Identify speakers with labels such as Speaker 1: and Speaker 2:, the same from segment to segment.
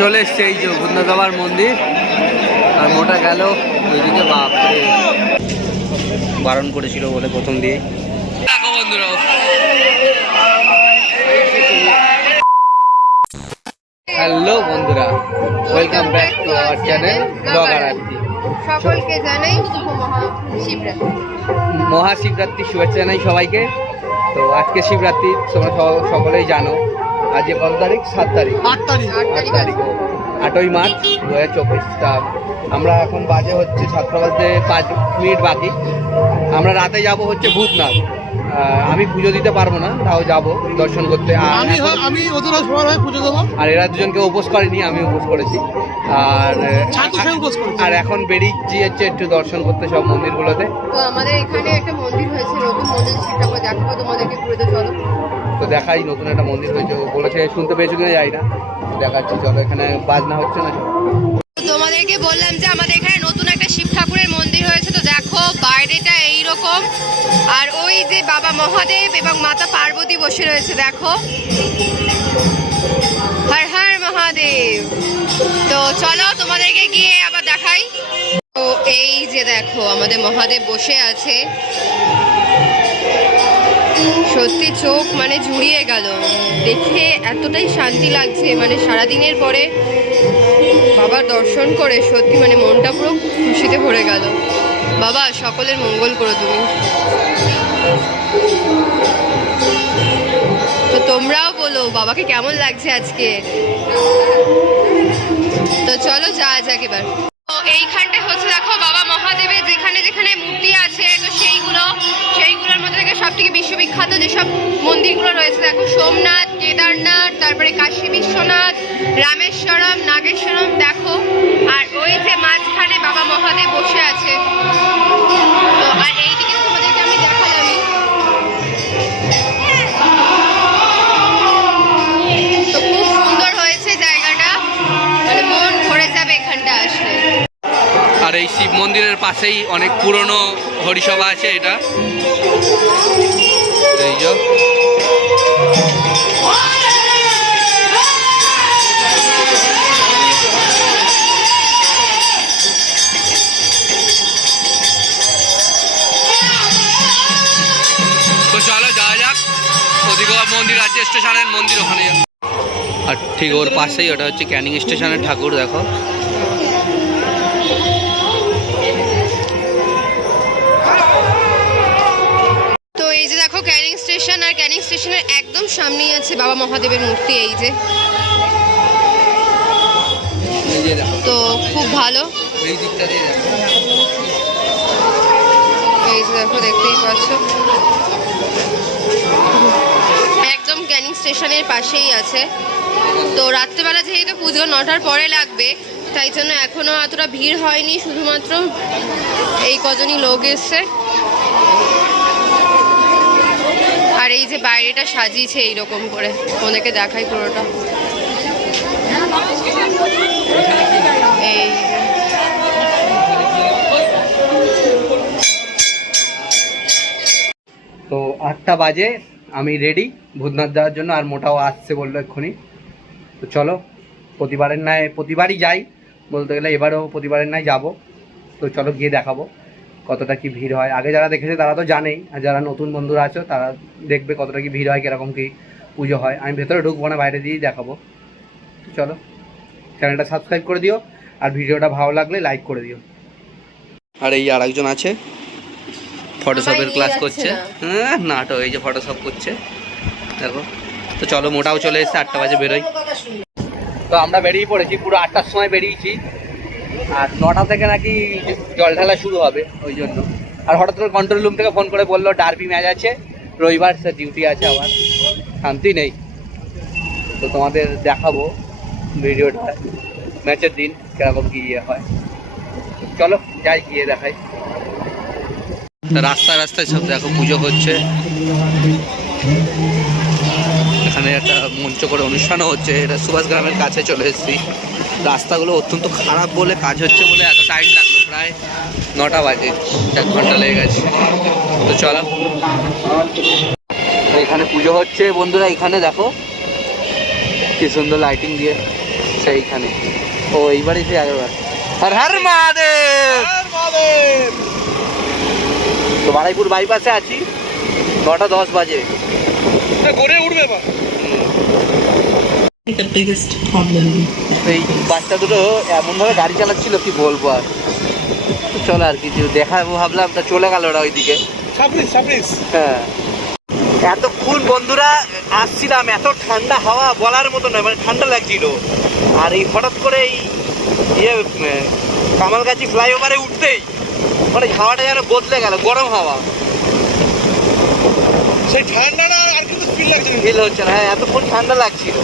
Speaker 1: চলে এসছে এই যে বুদ্ধবাবার মন্দির। আর মোটা গেল ওইদিকে বাপরে। বারণ করেছিল বলে প্রথম দিয়ে বন্ধুরা। হ্যালো বন্ধুরা welcome back to our channel blogger Arati.
Speaker 2: সকলকে জানাই শুভ মহাশিবরাত্রি
Speaker 1: মহাশিবরাত্রির শুভেচ্ছা জানাই সবাইকে। তো আজকে শিবরাত্রি তোমরা সকলেই জানো। আজ কত তারিখ? সাত তারিখ।
Speaker 2: আট তারিখ।
Speaker 1: আট তারিখ। আটই মার্চ দু হাজার চব্বিশ। তা আমরা এখন বাজে হচ্ছে সাতটা বাজতে পাঁচ মিনিট বাকি। আমরা রাতে যাব হচ্ছে ভূতনাথ। আমি পুজো দিতে পারব না তাও যাব দর্শন করতে। আর
Speaker 3: আমি আমি ওদের সবার হয়ে পুজো দেবো।
Speaker 1: আর এরা দুজনকে উপোস করেনি আমি উপোস করেছি। আর। আর এখন বেরিয়েছি হচ্ছে একটু দর্শন করতে সব মন্দিরগুলোতে।
Speaker 2: তো আমাদের এখানে একটা মন্দির হয়েছে নতুন মন্দির সেটা দেখাবো তোমাদেরকে ঘুরে চলো।
Speaker 1: তো দেখাই, নতুন একটা মন্দির হয়েছে বলেছে, শুনতে পেয়েছ কিনা? যাই না। দেখাচ্ছি, চলো, এখানে বাজনা হচ্ছে না।
Speaker 2: তোমাদেরকে বললাম যে আমাদের এখানে নতুন একটা শিব ঠাকুরের মন্দির হয়েছে। তো দেখো, বাইরেটা এইরকম। আর ওই যে বাবা মহাদেব এবং মাতা পার্বতী বসে রয়েছে, দেখো। হর হর মহাদেব। তো চলো, তোমাদেরকে গিয়ে আবার দেখাই। তো এই যে দেখো, আমাদের মহাদেব বসে আছে। সত্যি চোখ মানে জুড়িয়ে গেল। দেখে এতটাই শান্তি লাগছে মানে সারাদিনের পরে বাবার দর্শন করে সত্যি মানে মনটা পুরো খুশিতে ভরে গেল। বাবা, সকলের মঙ্গল করো তুমি। তো তোমরাও বলো, বাবাকে কেমন লাগছে আজকে? তো চলো, যা যাক এবার। এইখানটা হচ্ছে, দেখো, বাবা মহাদেবের যেখানে যেখানে মূর্তি আছে সেইগুলোর মধ্যে থেকে সব থেকে বিশ্ববিখ্যাত যেসব মন্দিরগুলো রয়েছে, দেখো সোমনাথ, কেদারনাথ, তারপরে কাশী বিশ্বনাথ, রামেশ্বরম, নাগেশ্বরম, দেখো। আর ওই যে মাঝখানে বাবা মহাদেব বসে আছে। আর এইদিকে তো খুব সুন্দর হয়েছে জায়গাটা। মানে মন ভরে যাবে এখানটা আসলে।
Speaker 1: আর এই শিব মন্দিরের পাশেই অনেক পুরনো হরিসভা আছে এটা। এই যে। মন্দির আছে স্টেশনের, মন্দির ওখানে আর ঠিক ওর পাশেই ওটা হচ্ছে ক্যানিং স্টেশনের ঠাকুর, দেখো।
Speaker 2: স্টেশনের একদম সামনেই আছে বাবা মহাদেবের মূর্তি, এই যে। তো খুব ভালো। দেখতেই পাচ্ছ। একদম ক্যানিং স্টেশনের পাশেই আছে। তো রাত্রেবেলা যেহেতু পুজো নটার পরে লাগবে, তাই জন্য এখনও এতটা ভিড় হয়নি, শুধুমাত্র এই কজনই লোক এসছে। আর এই যে বাইরেটা সাজিয়েছে এইরকম করে। ওদেরকে দেখাই পুরোটা। এই
Speaker 1: তো আটটা বাজে, আমি রেডি ভূতনাথ যাওয়ার জন্য, আর মোটাও আসছে বলল এক্ষুনি। তো চলো, প্রতিবারের ন্যায় প্রতিবারই যাই, বলতে গেলে এবারও প্রতিবারের ন্যায় যাব। তো চলো গিয়ে দেখাবো। কতটা কি ভিড় হয়। আগে যারা দেখেছে তারা তো জানেই আর যারা নতুন বন্ধুরা আছো তারা দেখবে কতটা কি ভিড় হয় কীরকম কি পুজো হয়। আমি ভেতরে ঢুকবো না বাইরে দিয়েই দেখাবো। তো চলো চ্যানেলটা সাবস্ক্রাইব করে দিও আর ভিডিওটা ভালো লাগলে লাইক করে দিও। আর এই আরেকজন আছে ফটোশপের ক্লাস করছে। হ্যাঁ নাটক এই যে ফটোশপ করছে। দেখো তো চলো মোটাও চলে এসছে আটটা বাজে বেরোই তো আমরা বেরিয়ে পড়েছি পুরো আটটার সময় বেরিয়েছি। আর নটা থেকে নাকি জল ঢালা শুরু হবে, ওই জন্য। আর হঠাৎ করে কন্ট্রোল রুম থেকে ফোন করে বলল, ডার্বি ম্যাচ আছে, রবিবার স্যার ডিউটি আছে আবার শান্তি নেই। তো তোমাদের দেখাবো ভিডিওটা ম্যাচের দিন কীরকম কি ইয়ে হয়। চলো, যাই, গিয়ে দেখাই। রাস্তায় রাস্তায় সব দেখো, পুজো হচ্ছে। এখানে একটা মঞ্চ করে অনুষ্ঠানও হচ্ছে, এটা সুভাষ গ্রামের কাছে চলে এসেছি। রাস্তাগুলো অত্যন্ত খারাপ বলে কাজ হচ্ছে বলে এত টাইম লাগল। প্রায় নটা বাজে এক ঘণ্টা লেগে গেছে। তো চলো। এখানে পুজো হচ্ছে বন্ধুরা এখানে দেখো। কি সুন্দর লাইটিং দিয়ে সেইখানে। ও এইবারই সেই আগেরবার। হর হর মহাদেব! তো বারাইপুর বাইপাসে আছি নটা দশ বাজে।
Speaker 3: গড়ে উঠবে এবার
Speaker 4: the biggest problem.
Speaker 1: এই বাচ্চা দুটো এমনভাবে গাড়ি চালাচ্ছিল কি বলব আর? তো চলো আর কিছু দেখাবো ভাবলাম তা চলে গেল ওরা ওইদিকে। হ্যাঁ। এতক্ষণ বন্ধুরা আসছিলাম এত ঠান্ডা হাওয়া বলার মতো নয় মানে ঠান্ডা লাগছিল। আর এই হঠাৎ করে এই ইয়ে কামালগাছি ফ্লাইওভারে উঠতেই মানে হাওয়াটা যেন বদলে গেল গরম হাওয়া।
Speaker 3: সেই ঠান্ডাটা আর কিন্তু ফিল লাগছে না।
Speaker 1: ফিল হচ্ছে না হ্যাঁ এতক্ষণ ঠান্ডা লাগছিল।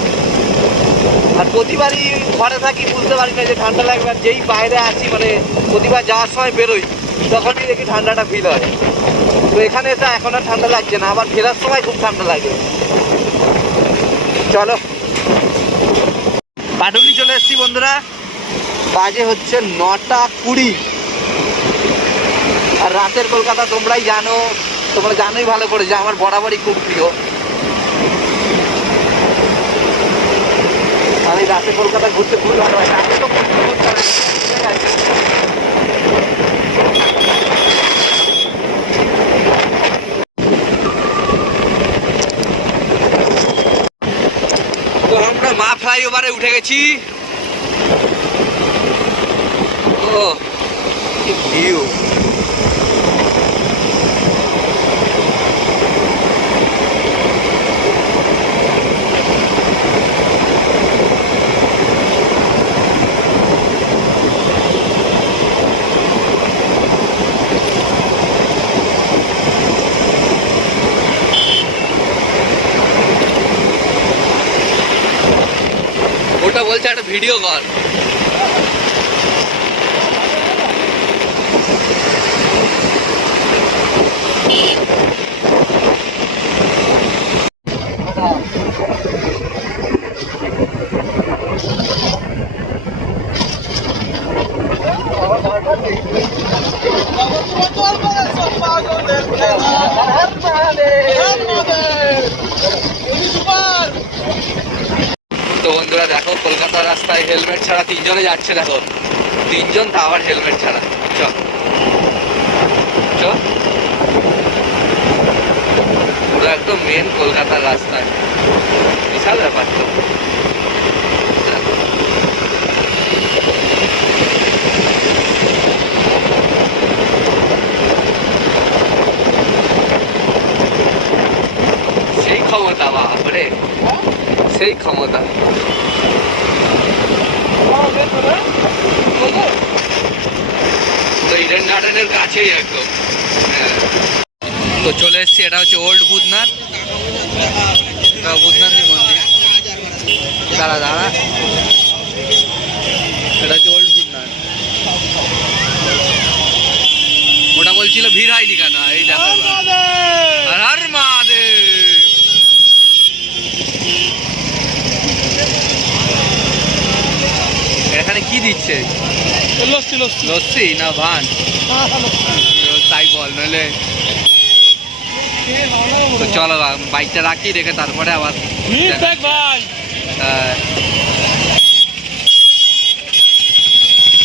Speaker 1: আর প্রতিবারই ঘরে থাকি বুঝতে পারি না যে ঠান্ডা লাগবে আর যেই বাইরে আছি মানে প্রতিবার যাওয়ার সময় বেরোই, তখনই দেখি ঠান্ডাটা ফিল হয়। তো এখানে এসে এখন আর ঠান্ডা লাগছে না, আবার ফেরার সময় খুব ঠান্ডা লাগে। চলো। পাটুলি চলে এসেছি বন্ধুরা। বাজে হচ্ছে নটা কুড়ি। আর রাতের কলকাতা তোমরাই জানো, তোমরা জানোই ভালো করে যে আমার বরাবরই খুব প্রিয়। আমি রাতে কলকাতা ঘুরতে খুব ভালো হয়। রাতে তো মা ফ্লাইওভারে উঠে গেছি। ও, কি ভিউ ওটা বলছে একটা ভিডিও কর তো বন্ধুরা দেখো কলকাতার রাস্তায় হেলমেট ছাড়া তিনজনে যাচ্ছে দেখো। তিনজন তা আবার হেলমেট ছাড়া। চ পুরো একদম মেন কলকাতার রাস্তায় বিশাল ব্যাপার তো। সেই ক্ষমতা, বাপরে। সেই ক্ষমতা। তো চলে এসছি, এটা হচ্ছে ওল্ড ভূতনাথ এটা মন্দির। দাঁড়া দাঁড়া। এটা হচ্ছে ওল্ড ভূতনাথ ওটা বলছিল ভিড় হয়নি কেন? এই দেখো এবার। হর হর মহাদেব এখানে কি দিচ্ছে?
Speaker 3: লস্যি লস্যি।
Speaker 1: লস্যি না ভান? তাই বল নইলে তো চলো বাইকটা রাখি রেখে তারপরে আবার
Speaker 3: ভাই।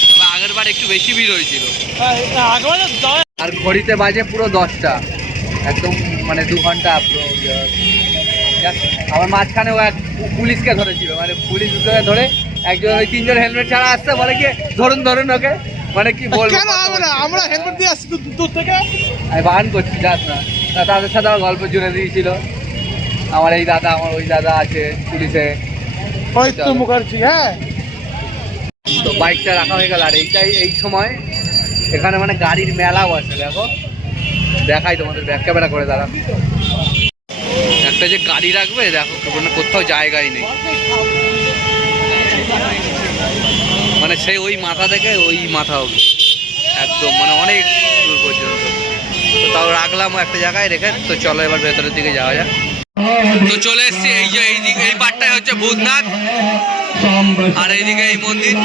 Speaker 1: তবে আগের বার একটু বেশি ভিড় হয়েছিল।
Speaker 3: মানে যাওয়া
Speaker 1: আর ঘড়িতে বাজে পুরো দশটা। একদম মানে দু ঘণ্টা ইয়ে। আমার মাঝখানে ও এক পুলিশকে ধরেছিল মানে পুলিশ ধরে একজন ওই তিনজন হেলমেট ছাড়া আসছে বলে কি ধরুন ধরুন ওকে মানে কি বলব
Speaker 3: কেন আমরা আমরা হেলমেট দিয়ে আসছি দূর- দূর থেকে?
Speaker 1: আমি বাহান করছি যাস না। তা তাদের সাথে আমার গল্প জুড়ে দিয়েছিল। আমার এই দাদা আমার ওই দাদা আছে পুলিশে।
Speaker 3: মুখার্জি হ্যাঁ।
Speaker 1: তো বাইকটা রাখা হয়ে গেল আর এইটাই এই সময় এখানে মানে গাড়ির মেলা বসে দেখো। দেখাই তোমাদের ব্যাক ক্যামেরা করে দাঁড়া একটা যে গাড়ি রাখবে দেখো কোনো কোথাও জায়গাই নেই। মানে সেই ওই মাথা থেকে ওই মাথা অবধি একদম মানে অনেক দূর পর্যন্ত তাও রাখলাম একটা জায়গায় রেখে তো চলো এবার ভেতরের দিকে যাওয়া যাক তো চলে এসছি এই যে এই দিক এই পাটটাই হচ্ছে ভূতনাথ আর এইদিকে এই মন্দির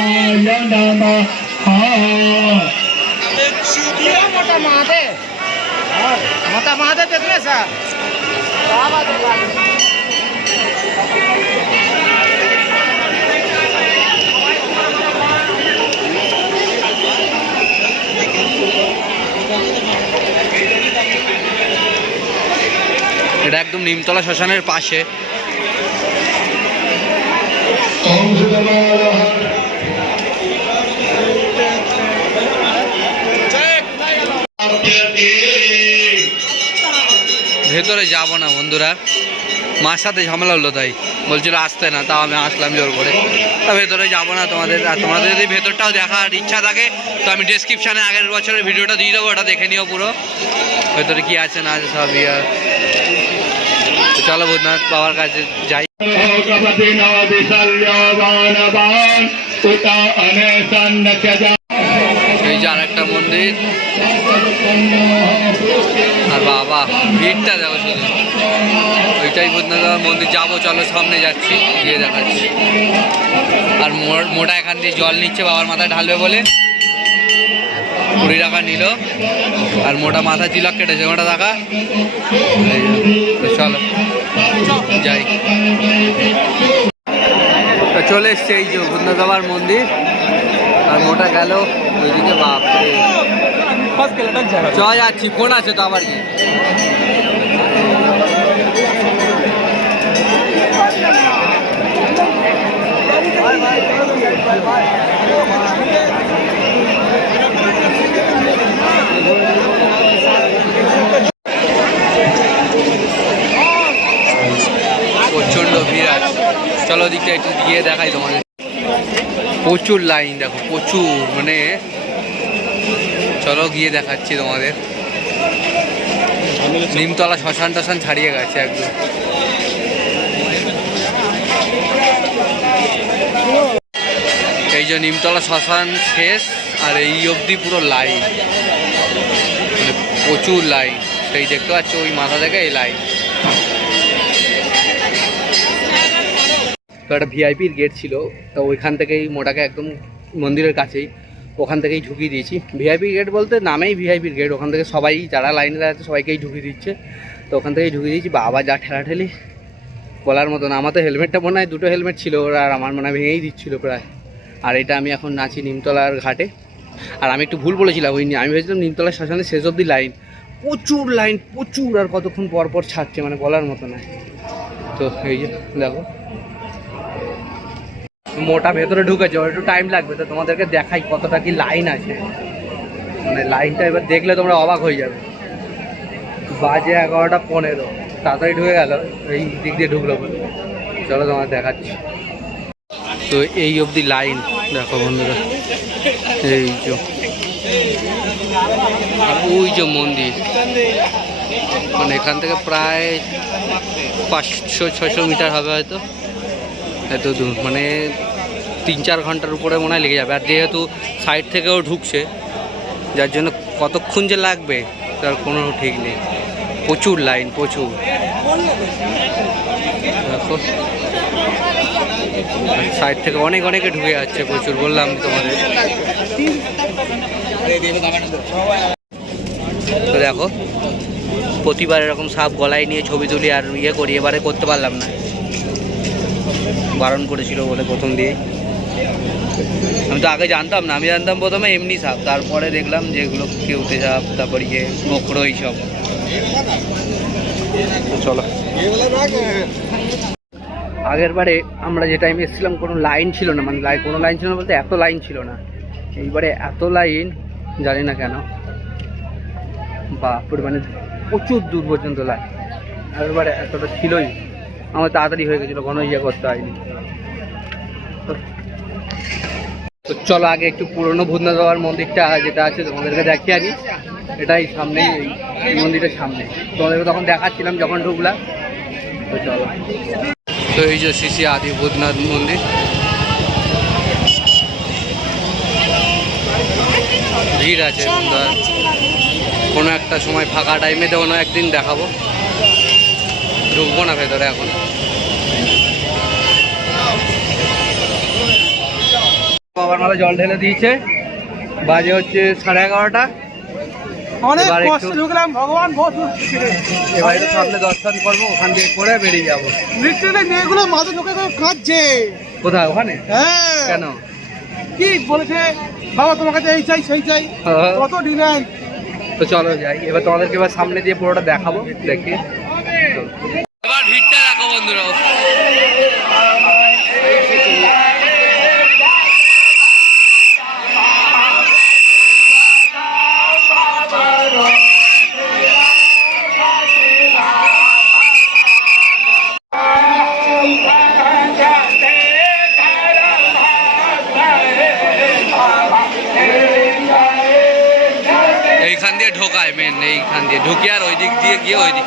Speaker 3: মোটা মাথা মাথা মাথা দেখলে স্যার
Speaker 1: নিমতলা শ্মশানের পাশে। ভেতরে যাব না বন্ধুরা। মার সাথে ঝামেলা হলো তাই। বলছিল আসতে না, তাও আমি আসলাম জোর করে। তা ভেতরে যাব না তোমাদের, আর তোমাদের যদি ভেতরটাও দেখার ইচ্ছা থাকে, তো আমি ডেসক্রিপশানে আগের বছরের ভিডিওটা দিয়ে দেবো, ওটা দেখে নিও পুরো। ভেতরে কি আছে না আছে সব ইয়ে। চলো ভূতনাথ বাবার কাছে যাই। এই যে আরেকটা মন্দির। আর বাবা, ভিড়টা দেখো শুধু। ওইটাই ভূতনাথ বাবার মন্দির। যাব, চলো, সামনে যাচ্ছি, গিয়ে দেখাচ্ছি। আর মোটা এখান দিয়ে জল নিচ্ছে, বাবার মাথায় ঢালবে বলে। কুড়ি টাকা নিল। আর মোটা মাথা তিলক কেটেছে মোটা তো চলো, যাই। চলে এসছে এই যে ভূতনাথ মন্দির, আর মোটা গেল ওইদিকে, বাপরে। চ যাচ্ছি, ফোন আছে তো আবার কি। প্রচণ্ড ভিড় আছে। চলো ওদিকটা একটু গিয়ে দেখাই তোমাদের। প্রচুর লাইন, দেখো, প্রচুর মানে চলো গিয়ে দেখাচ্ছি তোমাদের। নিমতলা শ্মশান টশান ছাড়িয়ে গেছে একদম। যে নিমতলা শ্মশান শেষ আর এই অবধি পুরো লাইন মানে প্রচুর লাইন সেই দেখতে পাচ্ছ ওই মাথা থেকে এই লাইন তো একটা ভিআইপির গেট ছিল, তো ওইখান থেকেই মোটাকে একদম মন্দিরের কাছেই, ওখান থেকেই ঢুকিয়ে দিয়েছি। ভিআইপি গেট বলতে নামেই ভিআইপির গেট ওখান থেকে সবাই যারা লাইনে আছে সবাইকেই ঢুকিয়ে দিচ্ছে। তো ওখান থেকেই ঢুকিয়ে দিয়েছি, বাবা যা ঠেলাঠেলি। বলার মতো না, আমার তো হেলমেটটা মনে হয় দুটো হেলমেট ছিল ওরা, আর আমার মনে হয় ভেঙেই দিচ্ছিল প্রায়। আর এটা আমি এখন নাচি নিমতলার ঘাটে। আর আমি একটু ভুল বলেছিলাম, ওই আমি ভেবেছিলাম নিমতলার শ্মশানে শেষ অব্দি লাইন। প্রচুর লাইন, প্রচুর, আর কতক্ষণ পর পর ছাড়ছে মানে বলার মতো না। তো এই যে, দেখো। মোটা ভেতরে ঢুকেছে একটু টাইম লাগবে, তো তোমাদেরকে দেখাই কতটা কি লাইন আছে। মানে লাইনটা এবার দেখলে তোমরা অবাক হয়ে যাবে। বাজে এগারোটা পনেরো, তাড়াতাড়ি ঢুকে গেল, এই দিক দিয়ে ঢুকলো চলো তোমার দেখাচ্ছি। তো এই অবধি লাইন। দেখো বন্ধুরা, এই যে। ওই যে মন্দির মানে এখান থেকে প্রায় পাঁচশো ছশো মিটার হবে হয়তো। এত দূর মানে তিন চার ঘণ্টার উপরে মনে হয় লেগে যাবে। আর যেহেতু সাইড থেকেও ঢুকছে, যার জন্য কতক্ষণ যে লাগবে, তার কোনো ঠিক নেই। প্রচুর লাইন, প্রচুর। দেখো। সাইড থেকে অনেক অনেকে ঢুকে যাচ্ছে প্রচুর, বললাম তোমাদের। তো দেখো, প্রতিবার এরকম সাপ গলায় নিয়ে ছবি তুলি আর ইয়ে করি, এবারে করতে পারলাম না। বারণ করেছিল বলে প্রথম দিয়ে আমি তো আগে জানতাম না, আমি জানতাম প্রথমে এমনি সাপ, তারপরে দেখলাম যে এগুলো কেউতে সাপ, তারপর ইয়ে কোকড়ো এইসব চলো। আগের বারে আমরা যে টাইমে এসেছিলাম, কোনো লাইন ছিল না। মানে লাইন কোনো লাইন ছিল না বলতে এত লাইন ছিল না। এইবারে এত লাইন জানি না কেন। বাপরে মানে প্রচুর দূর পর্যন্ত লাইন আগেরবারে এতটা ছিলই আমার তাড়াতাড়ি হয়ে গেছিল কোনো ইয়ে করতে হয়নি। তো- চলো আগে একটু পুরনো ভূতনাথ বাবার মন্দিরটা যেটা আছে তোমাদেরকে দেখিয়ে আনি। এটাই সামনেই এই- এই মন্দিরের সামনে। তোমাদেরকে তখন দেখাচ্ছিলাম যখন ঢুকলাম। তো চলো। তো এই যে শ্রী আদি ভূতনাথ মন্দির। ভিড় আছে কোনো একটা সময় ফাঁকা টাইমে তো কোনো একদিন দেখাবো। ঢুকবো না ভেতরে এখন। বাবার মালা জল ঢেলে দিয়েছে। বাজে হচ্ছে সাড়ে এগারোটা।
Speaker 3: অনেক ঢুকলাম ভগবান বহুত
Speaker 1: এবার একটু সামনে দর্শন করব ওখান করে বেরিয়ে যাব।
Speaker 3: লিটারালি মেয়েগুলো ঢুকে করে কাঁদছে।
Speaker 1: কোথায় ওখানে?
Speaker 3: হ্যাঁ।
Speaker 1: কেন?
Speaker 3: কি বলেছে? বাবা তোমার কাছে এই চাই সেই চাই।
Speaker 1: হ্যাঁ।
Speaker 3: কত ডিমান্ড
Speaker 1: তো চলো যাই এবার তোমাদেরকে এবার সামনে দিয়ে পুরোটা দেখাবো দেখি। বন্ধুরা দিয়ে ওই দিক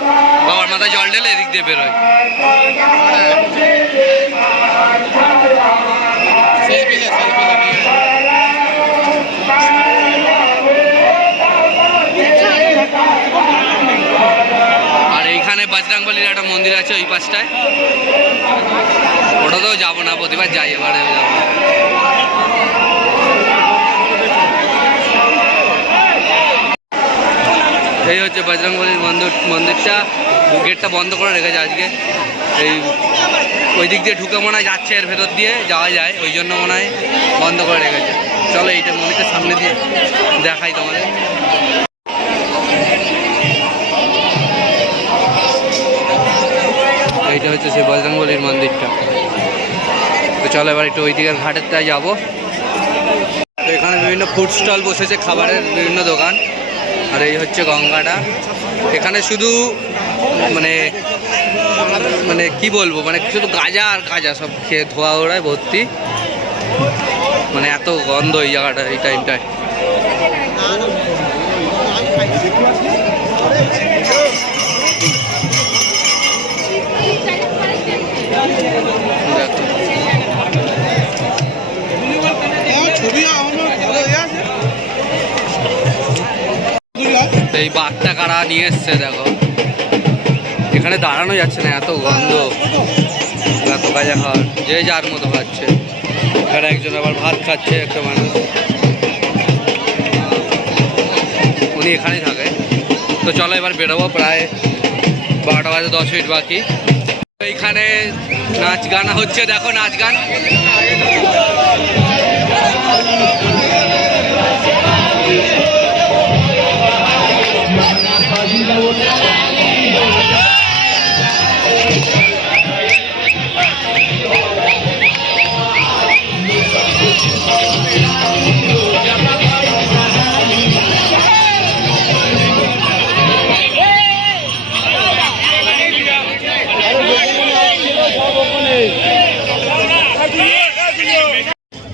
Speaker 1: বাবার মাথায় জল ঢেলে এদিক দিয়ে বেরোয় আর এইখানে বজরংবলির একটা মন্দির আছে ওই পাশটায়। ওটাতেও যাব না, প্রতিবার যাই এবারে। হচ্ছে বজরংবলির মন্দির, মন্দিরটা, গেটটা বন্ধ করে রেখেছে আজকে। এই ওই দিক দিয়ে ঢুকে মনে হয় যাচ্ছে, এর ভেতর দিয়ে যাওয়া যায়, ওই জন্য মনে হয় বন্ধ করে রেখেছে। চলো এইটা মন্দিরটা সামনে দিয়ে দেখাই তোমাদের। এইটা হচ্ছে সেই বজরংবলির মন্দিরটা। তো চলো এবার একটু ওই দিকের ঘাটের তাই যাব এখানে বিভিন্ন ফুড স্টল বসেছে, খাবারের বিভিন্ন দোকান। আর এই হচ্ছে গঙ্গাটা। এখানে শুধু মানে মানে কি বলব মানে শুধু গাজা আর গাজা সব খেয়ে ধোয়া ওড়ায় ভর্তি। মানে এত গন্ধ এই জায়গাটা, এই টাইমটায় তো এই বাঘটা কারা নিয়ে এসছে, দেখো। এখানে দাঁড়ানো যাচ্ছে না, এত গন্ধ। এত কাজা খাওয়ার। যে যার মতো খাচ্ছে। এখানে একজন আবার ভাত খাচ্ছে একটা মানুষ। উনি এখানেই থাকে। তো চলো এবার বেরোবো, প্রায় বারোটা বাজে, দশ মিনিট বাকি। এইখানে নাচ গান হচ্ছে, দেখো নাচ গান।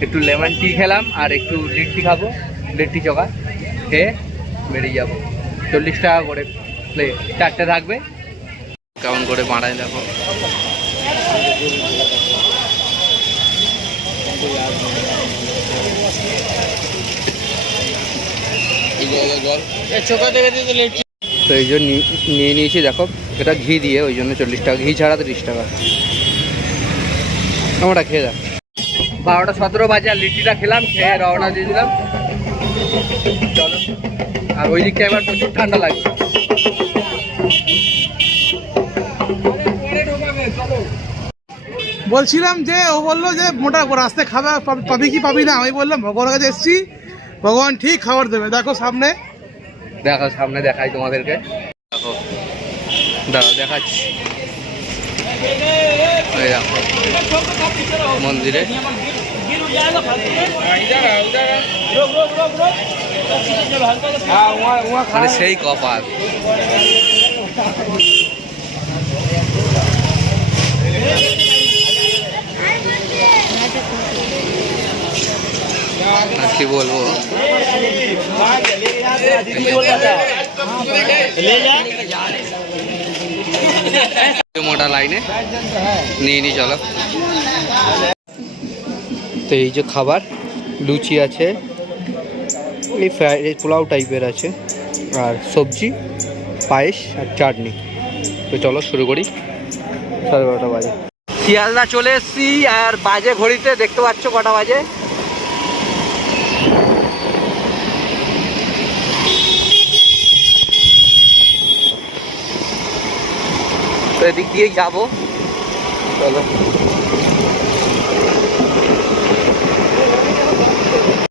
Speaker 1: একটু লেমন টি খেলাম আর একটু লিট্টি খাব। লিট্টি চকা খেয়ে বেরিয়ে যাব। চল্লিশ টাকা করে প্লেট চারটে থাকবে। কেমন করে বাড়ায় দেখো। তো এই জন্য নিয়ে নিয়েছি দেখো এটা ঘি দিয়ে ওই জন্য চল্লিশ টাকা ঘি ছাড়া তিরিশ টাকা। আমরা খেয়ে দেখ বারোটা সতেরো বাজে আর লিট্টিটা খেলাম খেয়ে রওনা দিয়ে দিলাম। চলো। আর ওই দিকটা এবার প্রচুর ঠান্ডা লাগবে
Speaker 3: বলছিলাম যে ও বলল যে মোটা রাস্তায় খাবার পাবি- কি পাবি না? আমি বললাম ভগবানের কাছে এসেছি। ভগবান ঠিক খাবার দেবে। দেখো সামনে।
Speaker 1: দেখো সামনে দেখাই তোমাদেরকে। দেখো। দাঁড়াও দেখাচ্ছি। মন্দিরে। মানে সেই কপাল। কি বলব? মোটা লাইনে। নিয়ে নি, চলো। তো এই যে খাবার, লুচি আছে, এই ফ্রাইড পোলাও টাইপের আছে, আর সবজি, পায়েস আর চাটনি। তো চলো শুরু করি। সাড়ে বারোটা বাজে। শিয়ালদা চলে এসছি, আর বাজে ঘড়িতে দেখতে পাচ্ছ কটা বাজে? তো এদিক দিয়েই যাব। চলো।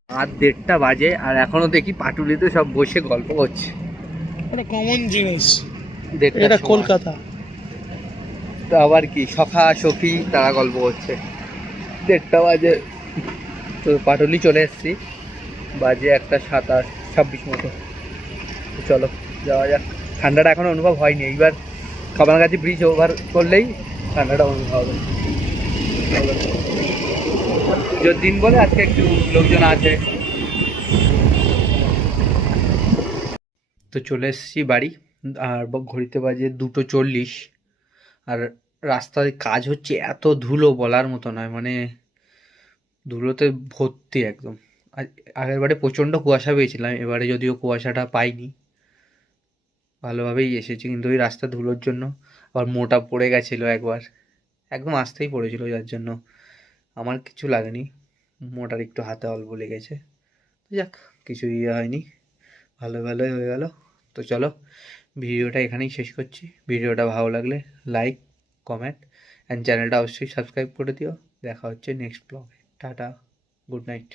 Speaker 1: রাত দেড়টা বাজে আর এখনও দেখি পাটুলিতে সব বসে গল্প করছে।
Speaker 3: এটা কমন জিনিস। এটা কলকাতা।
Speaker 1: তো আবার কি সখা সখী তারা গল্প করছে। দেড়টা বাজে। তো পাটুলি চলে এসেছি। বাজে একটা সাতাশ ছাব্বিশ মতো। চলো যাওয়া যাক। ঠান্ডাটা এখনও অনুভব হয়নি এইবার কামারগাছি ব্রিজ ওভার করলেই ঠান্ডাটা অনুভব হবে। দিন বলে, আজকে একটু লোকজন আছে। তো চলে এসেছি বাড়ি, আর ঘড়িতে বাজে দুটো চল্লিশ। আর রাস্তায় কাজ হচ্ছে এত ধুলো বলার মতো নয় মানে ধুলোতে ভর্তি একদম। আর আগের বারে প্রচণ্ড কুয়াশা পেয়েছিলাম, এবারে যদিও কুয়াশাটা পাইনি। ভালোভাবেই এসেছি, কিন্তু ওই রাস্তা ধুলোর জন্য। আবার মোটা পড়ে গেছিল একবার। একদম আসতেই পড়েছিল, যার জন্য আমার কিছু লাগেনি। মোটার একটু হাতে অল্প লেগেছে। যাক, কিছু ইয়ে হয়নি। ভালো ভালোই হয়ে গেল। তো চলো, ভিডিওটা এখানেই শেষ করছি। ভিডিওটা ভালো লাগলে লাইক, কমেন্ট অ্যান্ড চ্যানেলটা অবশ্যই সাবস্ক্রাইব করে দিও। দেখা হচ্ছে নেক্সট ব্লগে। Tata, good night.